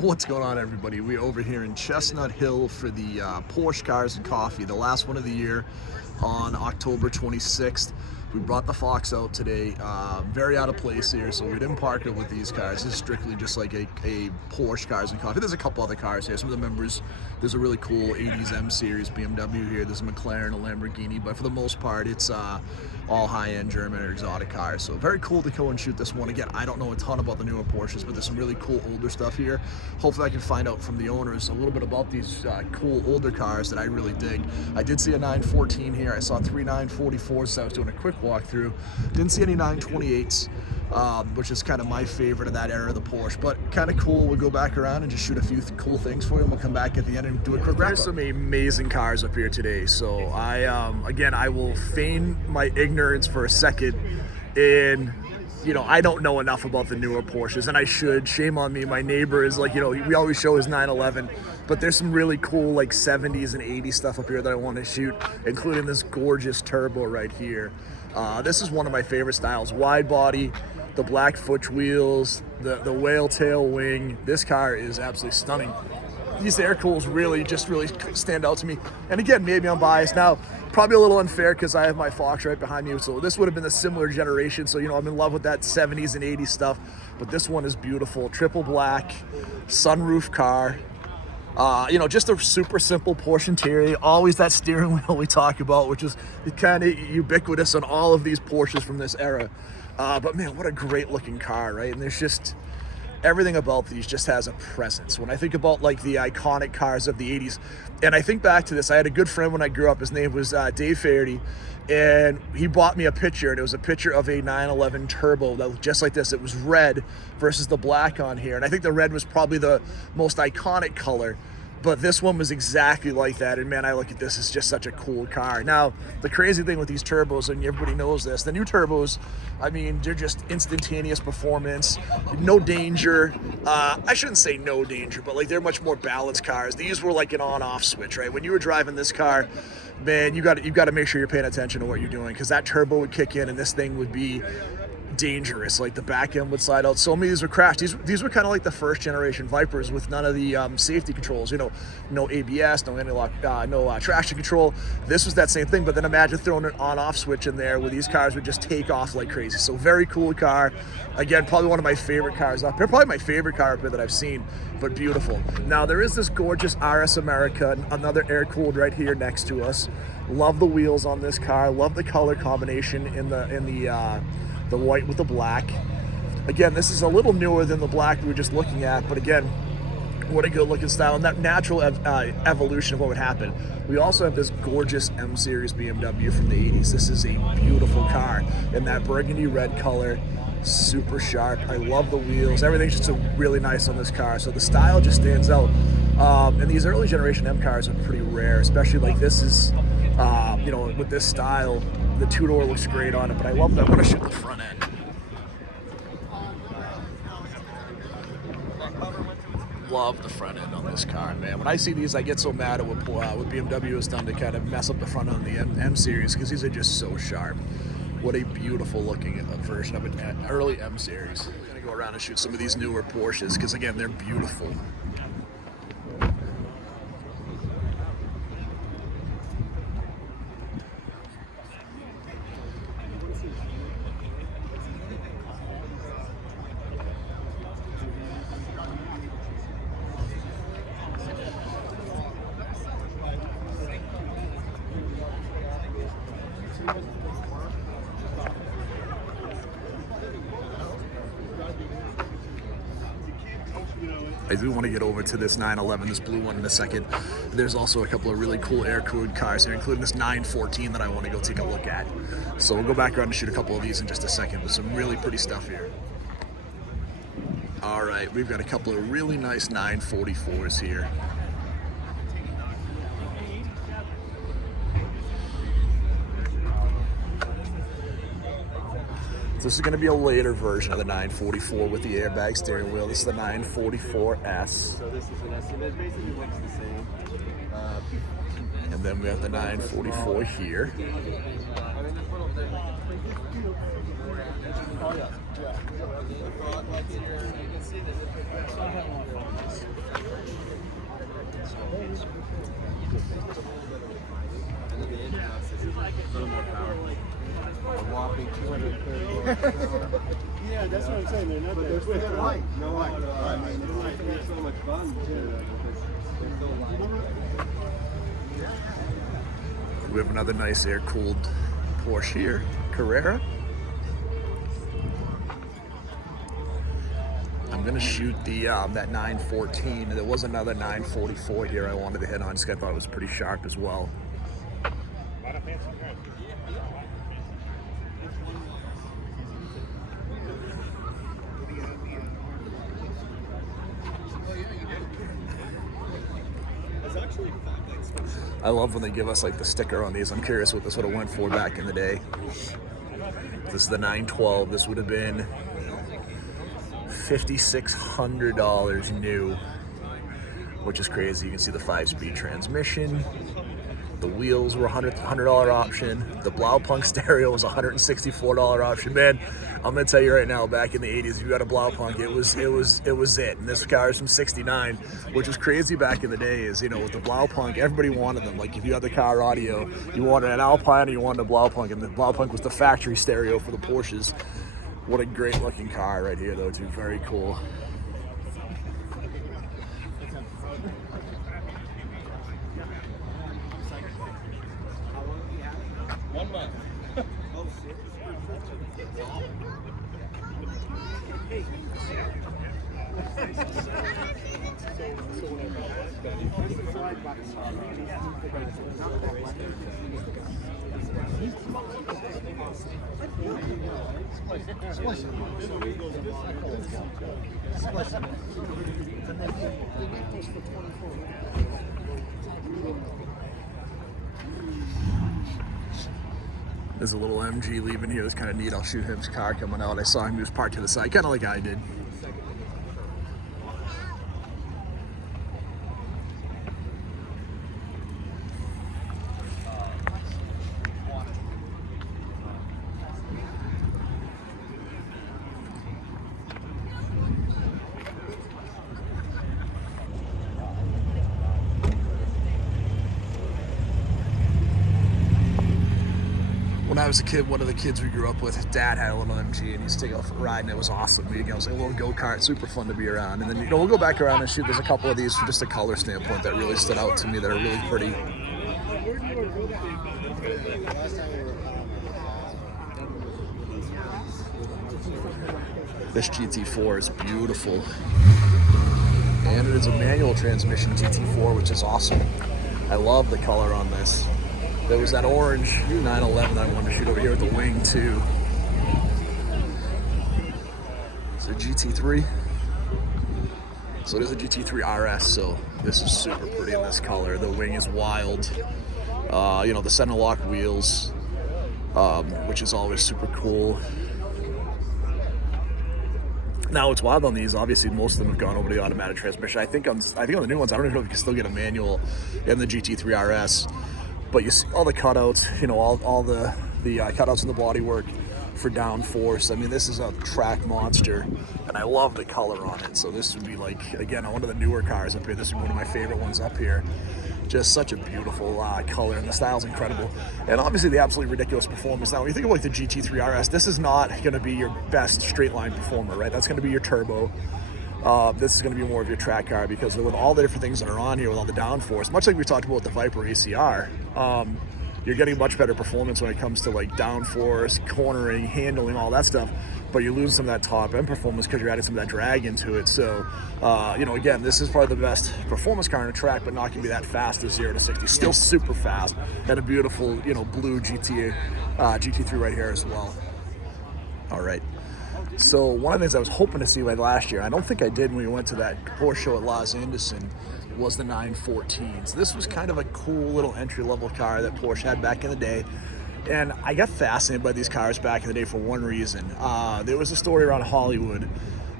What's going on, everybody? We're over here in Chestnut Hill for the Porsche Cars and Coffee, the last one of the year on October 26th. We brought the Fox out today, very out of place here, so we didn't park it with these cars. This is strictly just like a Porsche Cars and Coffee. There's a couple other cars here. Some of the members, there's a really cool 80s M Series BMW here. There's a McLaren, a Lamborghini, but for the most part, it's all high-end German or exotic cars. So very cool to go and shoot this one. Again, I don't know a ton about the newer Porsches, but there's some really cool older stuff here. Hopefully I can find out from the owners a little bit about these cool older cars that I really dig. I did see a 914 here. I saw 3 944s, so I was doing a quick walkthrough. Didn't see any 928s, which is kind of my favorite of that era of the Porsche, but kind of cool. We'll go back around and just shoot a few cool things for you, and we'll come back at the end and do a quick wrap up. There's some amazing cars up here today, so again, I will feign my ignorance for a second, and I don't know enough about the newer Porsches, and I should. Shame on me. My neighbor is like, we always show his 911, but there's some really cool like 70s and 80s stuff up here that I want to shoot, including this gorgeous turbo right here. This is one of my favorite styles. Wide body, the black foot wheels, the whale tail wing. This car is absolutely stunning. These air cools really stand out to me. And again, maybe I'm biased. Now, probably a little unfair because I have my Fox right behind me. So this would have been a similar generation. So, I'm in love with that 70s and 80s stuff. But this one is beautiful. Triple black, sunroof car. Just a super simple Porsche interior. Always that steering wheel we talk about, which is kind of ubiquitous on all of these Porsches from this era. But man, what a great looking car, right? And there's just everything about these just has a presence. When I think about like the iconic cars of the 80s, and I think back to this, I had a good friend when I grew up. His name was Dave Faherty, and he bought me a picture, and it was a picture of a 911 Turbo that looked just like this. It was red versus the black on here, and I think the red was probably the most iconic color. But this one was exactly like that, and man, I look at this, it's just such a cool car. Now, the crazy thing with these turbos, and everybody knows this, the new turbos, they're just instantaneous performance, no danger. I shouldn't say no danger, but like they're much more balanced cars. These were like an on-off switch, right? When you were driving this car, man, you got to make sure you're paying attention to what you're doing, because that turbo would kick in, and this thing would be dangerous. Like the back end would slide out. So many of these would crash. These were kind of like the first generation Vipers with none of the safety controls. No ABS, no anti-lock, no traction control. This was that same thing. But then imagine throwing an on-off switch in there where these cars would just take off like crazy. So very cool car. Again, probably one of my favorite cars up here. Probably my favorite car up here that I've seen. But beautiful. Now there is this gorgeous RS America, another air cooled right here next to us. Love the wheels on this car. Love the color combination in the white with the black. Again, this is a little newer than the black we were just looking at, but again, what a good looking style, and that natural evolution of what would happen. We also have this gorgeous M Series BMW from the 80s. This is a beautiful car in that burgundy red color, super sharp. I love the wheels. Everything's just really nice on this car, so the style just stands out. And these early generation M cars are pretty rare, especially like this is, with this style. The two-door looks great on it, but I love that. I want to shoot the front end. Love the front end on this car, man. When I see these, I get so mad at what BMW has done to kind of mess up the front end of the M Series, because these are just so sharp. What a beautiful looking version of an early M Series. I'm going to go around and shoot some of these newer Porsches, because again, they're beautiful. I do want to get over to this 911, this blue one, in a second. There's also a couple of really cool air-cooled cars here, including this 914 that I want to go take a look at. So we'll go back around and shoot a couple of these in just a second, with some really pretty stuff here. All right, we've got a couple of really nice 944s here. This is going to be a later version of the 944 with the airbag steering wheel. This is the 944S. So this is an S, and it basically looks the same. And then we have the 944 here. Yeah, that's what I'm saying. They're not that quick. They're light. No light. I mean, they're light. They're so much fun too. They're so light. We have another nice air-cooled Porsche here, Carrera. I'm gonna shoot the that 914. There was another 944 here I wanted to hit on. Just I thought it was pretty sharp as well. I love when they give us like the sticker on these. I'm curious what this would have went for back in the day. This is the 912. This would have been $5,600 new, which is crazy. You can see the 5-speed transmission. The wheels were $100 option. The Blaupunk stereo was $164 option. Man, I'm gonna tell you right now, back in the 80s, if you had a Blaupunk, it was it. And this car is from '69, which was crazy back in the day. Is, you know, with the Blaupunk, everybody wanted them. Like if you had the car audio, you wanted an Alpine or you wanted a Blaupunk, and the Blaupunk was the factory stereo for the Porsches. What a great looking car right here, though, too. Very cool. There's a little MG leaving here. That's kind of neat. I'll shoot his car coming out. I saw him. He was parked to the side, kind of like I did. When I was a kid, one of the kids we grew up with, his dad had a little MG and he used to take off for a ride, and it was awesome. It was like a little go-kart, super fun to be around. And then, you know, we'll go back around and shoot. There's a couple of these from just a color standpoint that really stood out to me that are really pretty. This GT4 is beautiful. And it is a manual transmission GT4, which is awesome. I love the color on this. There was that orange 911 I wanted to shoot over here with the wing too. It's a GT3. So it is a GT3 RS, so this is super pretty in this color. The wing is wild. You know, the center lock wheels, which is always super cool. Now what's wild on these, obviously most of them have gone over to the automatic transmission. I think on the new ones, I don't even know if you can still get a manual in the GT3 RS. But you see all the cutouts, you know, all the cutouts in the bodywork for downforce. I mean, this is a track monster, and I love the color on it. So this would be like, again, one of the newer cars up here. This is one of my favorite ones up here. Just such a beautiful color, and the style's incredible. And obviously the absolutely ridiculous performance. Now, when you think of like the GT3 RS, this is not going to be your best straight line performer, right? That's going to be your turbo. This is going to be more of your track car, because with all the different things that are on here, with all the downforce, much like we talked about with the Viper ACR, you're getting much better performance when it comes to like downforce, cornering, handling, all that stuff. But you're losing some of that top end performance because you're adding some of that drag into it. So, you know, again, this is probably the best performance car on a track, but not going to be that fast as 0 to 60. Still super fast, and a beautiful, you know, blue GT3 right here as well. All right. So one of the things I was hoping to see like last year, I don't think I did when we went to that Porsche show at Los Anderson, was the 914. So this was kind of a cool little entry-level car that Porsche had back in the day. And I got fascinated by these cars back in the day for one reason. There was a story around Hollywood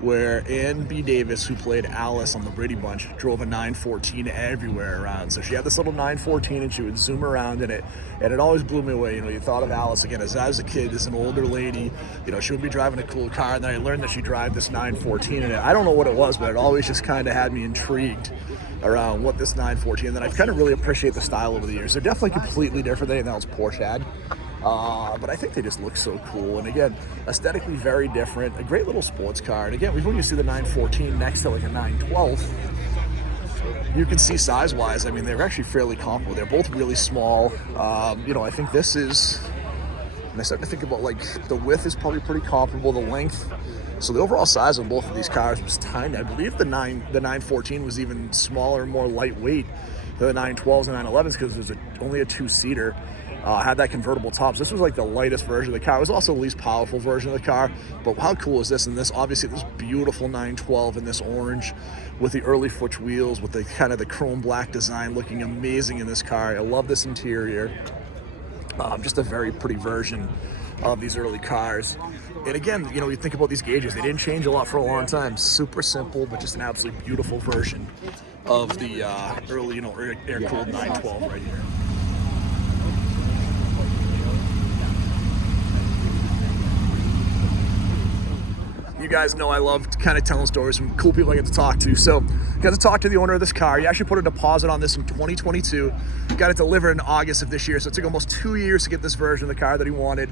where Ann B. Davis, who played Alice on the Brady Bunch, drove a 914 everywhere around. So she had this little 914 and she would zoom around in it, and it always blew me away. You know, you thought of Alice again as I was a kid, as an older lady, you know, she would be driving a cool car, and then I learned that she drive this 914 in it. I don't know what it was, but it always just kind of had me intrigued around what this 914, and then I've kind of really appreciate the style over the years. They're definitely completely different than anything else Porsche had. But I think they just look so cool, and again, aesthetically very different. A great little sports car, and again, when you see the 914 next to like a 912, you can see size-wise, I mean, they're actually fairly comparable. They're both really small. You know, I think this is, and I start to think about, like, the width is probably pretty comparable, the length. So the overall size of both of these cars was tiny. I believe the 914 was even smaller, more lightweight than the 912s and 911s because it was only a two-seater. Had that convertible top. So this was like the lightest version of the car. It was also the least powerful version of the car. But how cool is this? And this, obviously, this beautiful 912 in this orange with the early Futch wheels, with the kind of the chrome black design, looking amazing in this car. I love this interior. Just a very pretty version of these early cars. And again, you know, you think about these gauges, they didn't change a lot for a long time. Super simple, but just an absolutely beautiful version of the early, you know, air-cooled 912 right here. You guys know I love kind of telling stories from cool people I get to talk to. So got to talk to the owner of this car. He actually put a deposit on this in 2022. Got it delivered in August of this year. So it took almost 2 years to get this version of the car that he wanted.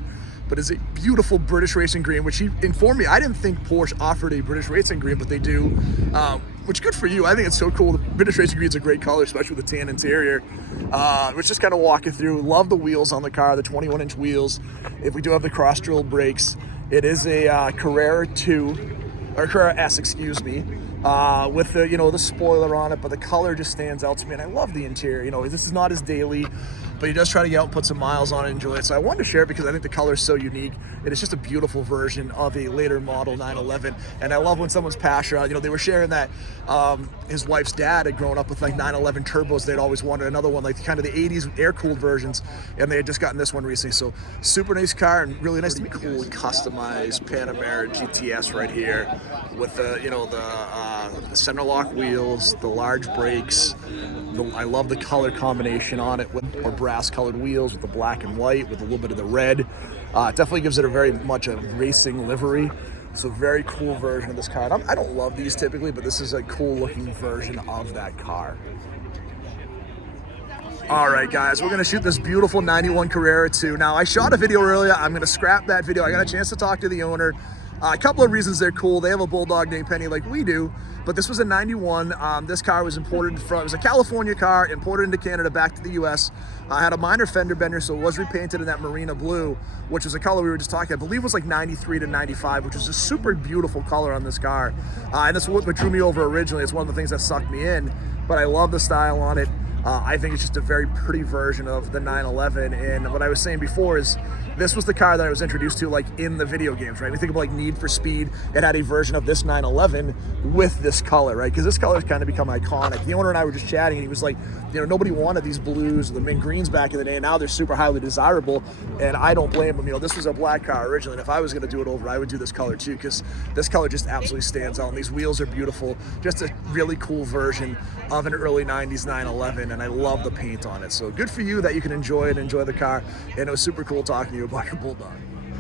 But it's a beautiful British racing green, which he informed me. I didn't think Porsche offered a British racing green, but they do, which good for you. I think it's so cool. The British racing green is a great color, especially with the tan interior. Which just kind of walk you through. Love the wheels on the car, the 21-inch wheels. If we do have the cross-drilled brakes, it is a Carrera 2, or Carrera S, excuse me, with the, you know, the spoiler on it, but the color just stands out to me, and I love the interior. You know, this is not his daily, but he does try to get out and put some miles on it and enjoy it. So I wanted to share it because I think the color is so unique. It is just a beautiful version of a later model 911. And I love when someone's passionate. You know, they were sharing that his wife's dad had grown up with like 911 turbos. They'd always wanted another one, like kind of the 80s air-cooled versions, and they had just gotten this one recently. So super nice car, and really nice to be cool and customized Panamera GTS right here with the, you know, the center lock wheels, the large brakes. I love the color combination on it with more brass colored wheels with the black and white with a little bit of the red. It definitely gives it a very much a racing livery. So very cool version of this car. And I don't love these typically, but this is a cool looking version of that car. All right, guys, we're gonna shoot this beautiful 91 Carrera 2. Now, I shot a video earlier. I'm gonna scrap that video. I got a chance to talk to the owner. A couple of reasons they're cool. They have a bulldog named Penny like we do, but this was a 91. This car was imported from, it was a California car, imported into Canada back to the US. Had a minor fender bender, so it was repainted in that Marina blue, which was a color we were just talking, I believe was like 93 to 95, which is a super beautiful color on this car. And that's what drew me over originally. It's one of the things that sucked me in, but I love the style on it. I think it's just a very pretty version of the 911, and what I was saying before is this was the car that I was introduced to like in the video games, right? We think of like Need for Speed, it had a version of this 911 with this color, right? Because this color has kind of become iconic. The owner and I were just chatting, and he was like, you know, nobody wanted these blues or the mint greens back in the day, and now they're super highly desirable, and I don't blame him. You know, this was a black car originally, and if I was gonna do it over, I would do this color too, because this color just absolutely stands out, and these wheels are beautiful. Just a really cool version of an early 90s 911, and I love the paint on it. So good for you that you can enjoy it, enjoy the car, and it was super cool talking to you about your Bulldog.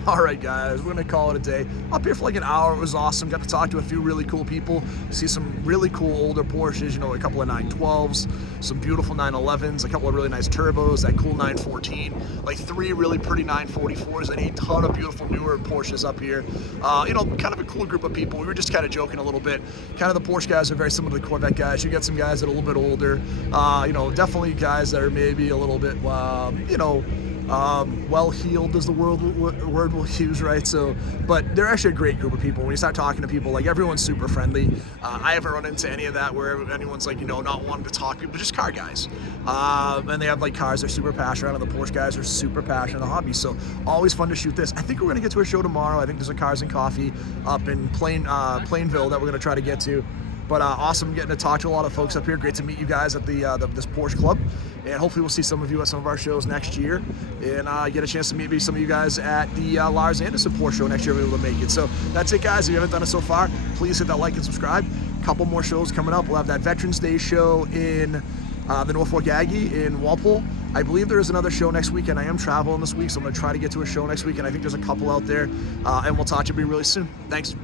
All right, guys, we're gonna call it a day. Up here for like an hour, it was awesome. Got to talk to a few really cool people, see some really cool older Porsches, you know, a couple of 912s, some beautiful 911s, a couple of really nice turbos, that cool 914, like 3 really pretty 944s, and a ton of beautiful newer Porsches up here. You know, kind of a cool group of people. We were just kind of joking a little bit. Kind of the Porsche guys are very similar to the Corvette guys. You get some guys that are a little bit older, you know, definitely guys that are maybe a little bit, you know, well-heeled is the word we'll use, right? So, but they're actually a great group of people. When you start talking to people, like everyone's super friendly. I haven't run into any of that where anyone's like, you know, not wanting to talk, but just car guys. And they have like cars they're super passionate on. The Porsche guys are super passionate on the hobby. So always fun to shoot this. I think we're gonna get to a show tomorrow. I think there's a Cars and Coffee up in Plainville that we're gonna try to get to. But awesome getting to talk to a lot of folks up here. Great to meet you guys at this Porsche Club. And hopefully we'll see some of you at some of our shows next year, and get a chance to meet maybe some of you guys at the Lars Anderson Porsche show next year if we're able to make it. So that's it, guys. If you haven't done it so far, please hit that like and subscribe. A couple more shows coming up. We'll have that Veterans Day show in the Norfolk Aggie in Walpole. I believe there is another show next week, and I am traveling this week, so I'm going to try to get to a show next week, and I think there's a couple out there, and we'll talk to you really soon. Thanks.